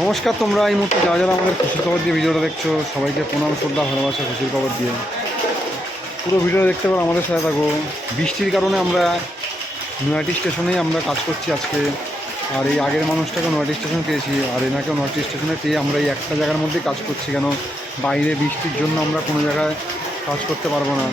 নমস্কার তোমরা, এই মুহূর্তে যারা যারা আমাদের খুশির খবর দিয়ে ভিডিওটা দেখছ, সবাইকে প্রণাম, শ্রদ্ধা, ভালোবাসা, খুশির খবর দিয়ে। পুরো ভিডিও দেখতে পারো, আমাদের সাথে থাকো। বৃষ্টির কারণে আমরা নয়াটি স্টেশনেই আমরা কাজ করছি আজকে। আর এই আগের মানুষটাকে নয়াটি স্টেশন পেয়েছি, আর এনাকেও নয়াটি স্টেশনে পেয়ে আমরা এই একটা জায়গার মধ্যেই কাজ করছি। কেন? বাইরে বৃষ্টির জন্য আমরা কোনো জায়গায় কাজ করতে পারব না।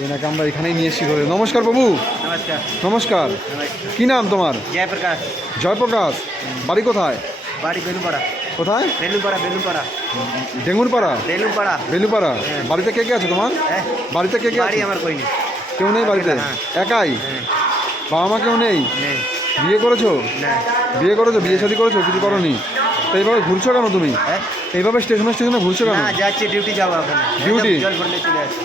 এনাকে আমরা এখানেই নিয়ে এসেছি ধরে নমস্কার বাবু নমস্কার। নমস্কার। কি নাম তোমার? জয়প্রকাশ। জয়প্রকাশ। বাড়ি কোথায়? বাড়ি বেলুপাড়া। কোথায়? বেলুপাড়া বেলুপাড়া। ডেঙ্গুরপাড়া? বেলুপাড়া। বেলুপাড়া। হ্যাঁ। বাড়িতে কে কে আছে তোমার? হ্যাঁ। বাড়িতে কে কে বাড়ি আছে? আমার কই নেই কেউ নেই বাড়িতে। একাই? হ্যাঁ। বাবা মা কেউ নেই? বিয়ে করেছ? বিয়ে করেছ? বিয়ে শাদি করেছ? কিছু করনি? তো এইভাবে ঘুরছো কেন তুমি? হ্যাঁ? এইভাবে স্টেশনে স্টেশনে ঘুরছো কেন? যাচ্ছি ডিউটি যাব ওখানে আসছি।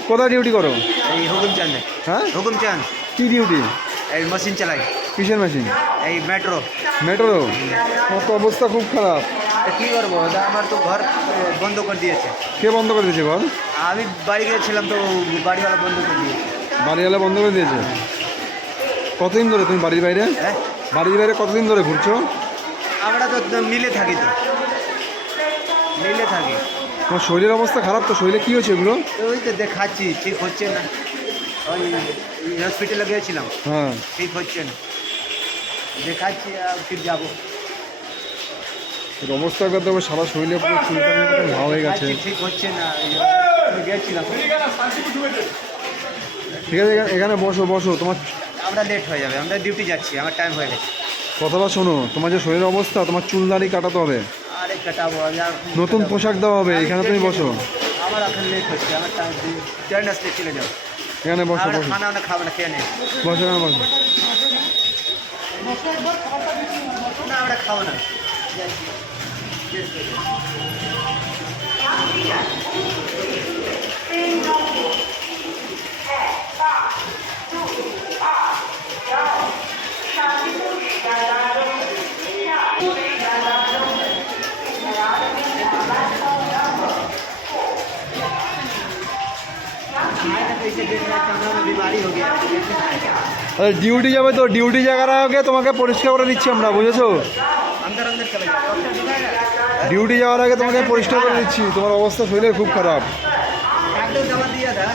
কোথায় ডিউটি করো? এই হুকুম চাঁদ হ্যাঁ? হুকুম চাঁদ কি ডিউটি এই মেশিন চালাই। কিসের মেশিন এই মেট্রো মেট্রো তোমার তো অবস্থা খুব খারাপ। কী করব? দাদা, আমার তো ঘর বন্ধ করে দিয়েছে। কে বন্ধ করে দিয়েছে ঘর? আমি বাড়ি গিয়েছিলাম তো বাড়িওয়ালা বন্ধ করে দিয়েছে। বাড়িওয়ালা বন্ধ করে দিয়েছে? কতদিন ধরে তুমি বাড়ির বাইরে? হ্যাঁ। বাড়ির বাইরে কতদিন ধরে ঘুরছো? আমরা তো মিলে থাকি তো। মিলে থাকি। তোমার শরীরের অবস্থা খারাপ তো? শরীরে কী হয়েছে এগুলো? ওই তো দেখাচ্ছি ঠিক হচ্ছে না। ওই হসপিটালে গিয়েছিলাম। হ্যাঁ। ঠিক হচ্ছে না। দেখাচ্ছি আর ফির যাব। অবস্থা করতে হবে সারা শরীরে পুরো ঘা হয়ে গেছে। ঠিক হচ্ছে না। গিয়েছিলাম। ঠিক আছে এখানে বসো বসো। তোমার আমরা লেট হয়ে যাবে আমরা ডিউটি যাচ্ছি আমার টাইম হয়ে গেছে। কথাটা শোনো তোমার যে শরীরের অবস্থা তোমার চুল দাড়ি কাটাতে হবে। নতুন পোশাক দেওয়া হবে এখানে তুমি বসো। এখন বসো বসো। বসো এখানে বসো। আমরা খাব না। अरे ड्यूटी जाबे तो ड्यूटी जागा रहा हो तो गया तुम्हारे परिश्रम करने दीच्छे हमरा बुझेछो अंदर अंदर चले ड्यूटी जावार आगे तुम्हारे तो परिश्रम करने दीच्छी तुम्हारा अवस्था फ़िलहाल खूब खराब। डॉक्टर दवा दिया था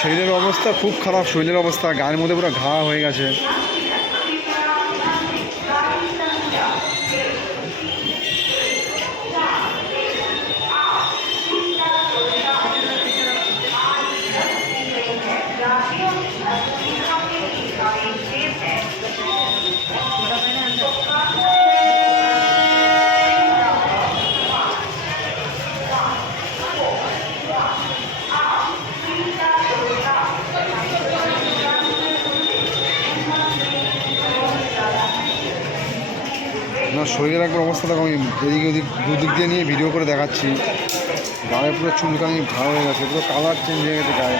শরীরের অবস্থা খুব খারাপ শরীরের অবস্থা গায়ের মধ্যে পুরো ঘা হয়ে গেছে। না শরীরের একবার অবস্থা দেখো, আমি এদিকে ওদিক দুদিক দিয়ে নিয়ে ভিডিও করে দেখাচ্ছি। গায়ে পুরো চুলকানি, ভালো হয়ে গেছে, পুরো কালার চেঞ্জ হয়ে গেছে গায়ে।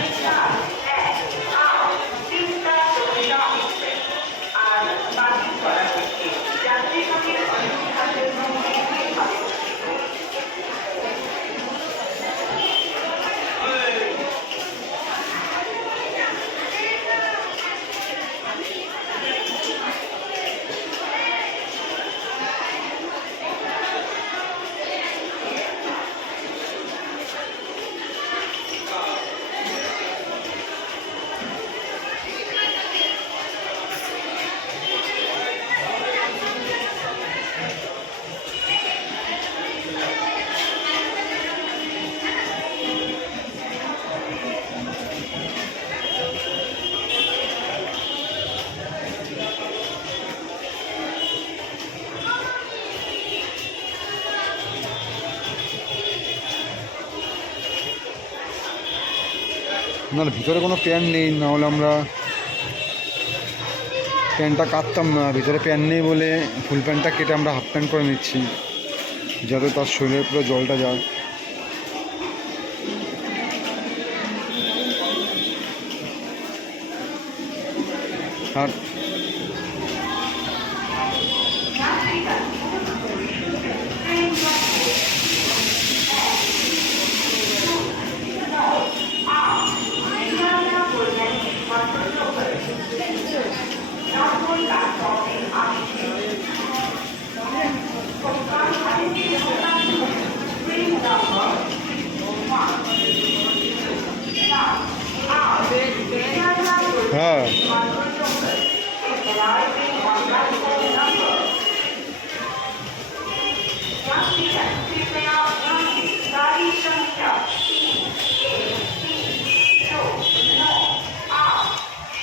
না ভিতরে কোনো প্যান নেই, নাহলে আমরা প্যান্টটা কাটতাম না। ভিতরে প্যান নেই বলে ফুল প্যান্টটা কেটে আমরা হাফ প্যান্ট করে নিচ্ছি, যাতে তার শরীরের পুরো জলটা যায়। আর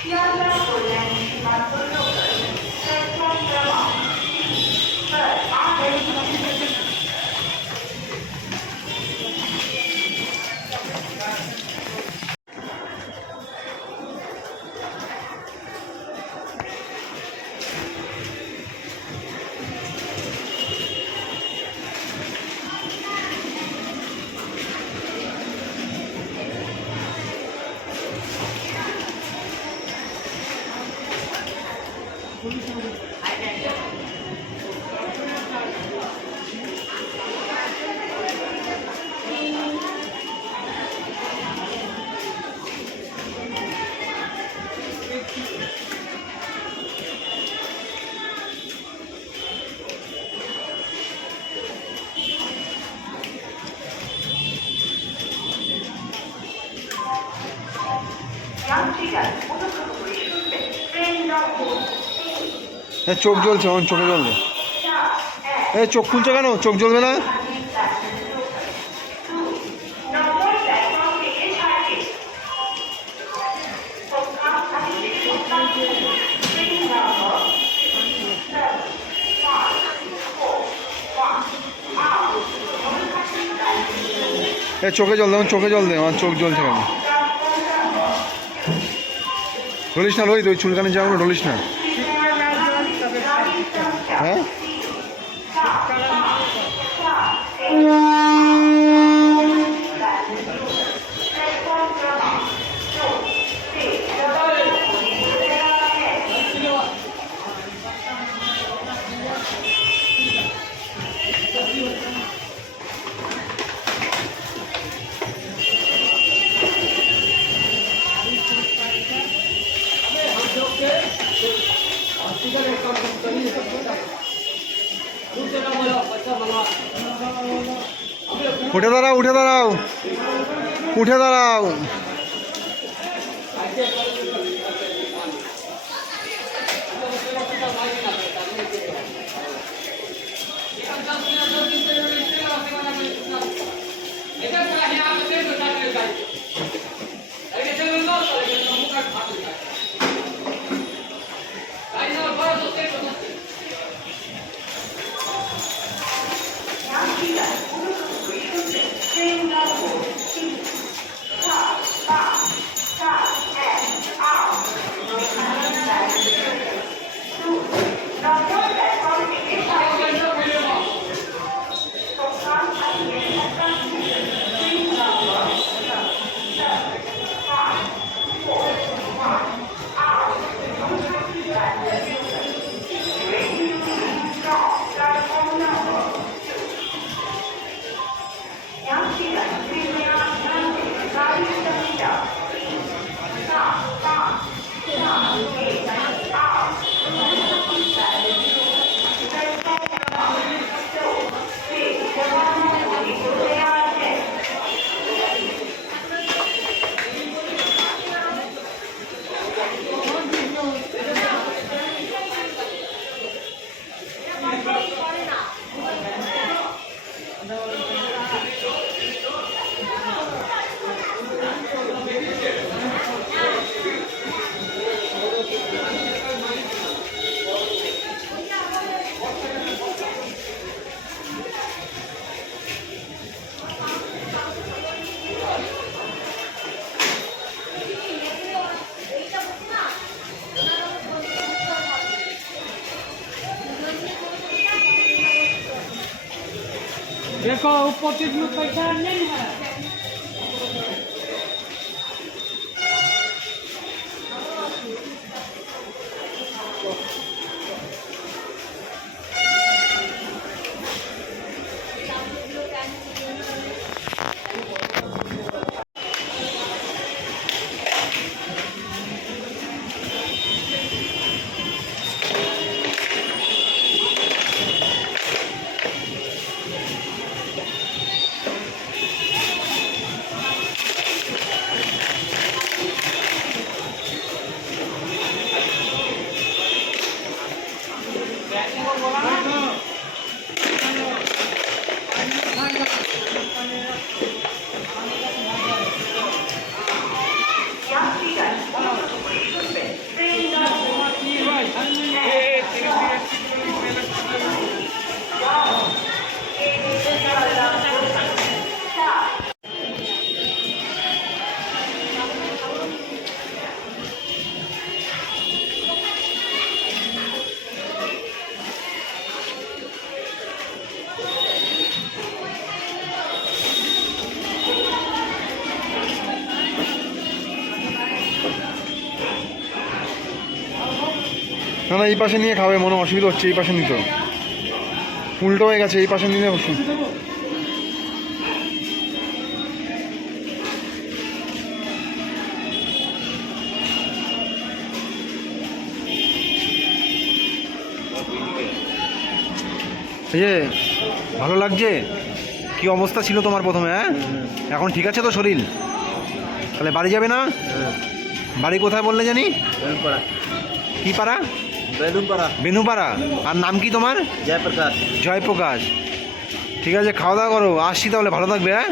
啊。হ্যাঁ হ্যাঁ চোখ জ্বলছে আমার চোখে জ্বলবে এ, চোখ খুলছে কেন? চোখ জ্বলবে না? এ, চোখে জল দে আমার চোখে জল দে। আমার চোখ জ্বলছে কেন? ঢলিস না রোহিত ওই চুলকানি জায়গাগুলো ঢলিস না। হ্যাঁ উঠে দাঁড়াও উঠে দাঁড়াও। উঠে দাঁড়াও। Kau potib mo pa sa amin, না না এই পাশে নিয়ে খাবে মনে অসুবিধা হচ্ছে এই পাশে নিত উল্টো হয়ে গেছে এই পাশে নিলে যে ভালো লাগছে? কি অবস্থা ছিল তোমার প্রথমে হ্যাঁ? এখন ঠিক আছে তো শরীর? তাহলে বাড়ি যাবে না? বাড়ি কোথায় বললে জানি? কি পাড়া? বেলুনপাড়া। বেনুপাড়া? আর নাম কি তোমার? জয়প্রকাশ। জয়প্রকাশ। ঠিক আছে খাওয়া দাওয়া করো। আসছি তাহলে ভালো থাকবে হ্যাঁ?